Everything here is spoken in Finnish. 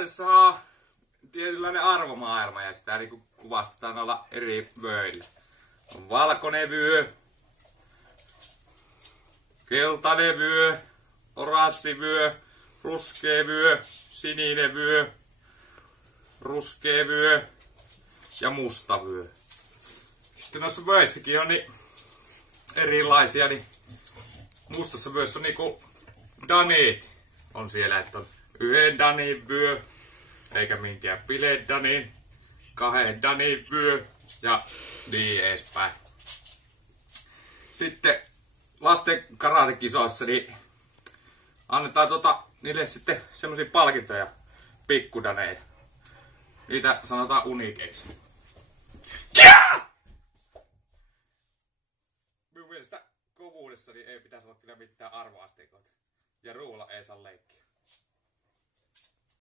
karaatissa on tietynlainen arvomaailma ja sitä niinku kuvastetaan olla eri vyöillä. On valkoinen vyö, keltainen vyö, oranssi vyö, ruskea vyö, sininen vyö, ruskea vyö ja musta vyö. Sitten noissa vyöissäkin on niin erilaisia, niin mustassa vyössä on niinku danit on siellä, että on yhden danin vyö, eikä minkään biledanin, 2 danin vyö ja niin edespäin. Sitten lasten karatekisoissa niin annetaan niille sitten semmosia palkintoja, pikkudaneja. Niitä sanotaan unikeiksi. Minun mielestä kovuudessa niin ei pitäisi olla kyllä mitään arvoasteikoita. Ja ruualla ei saa leikkiä.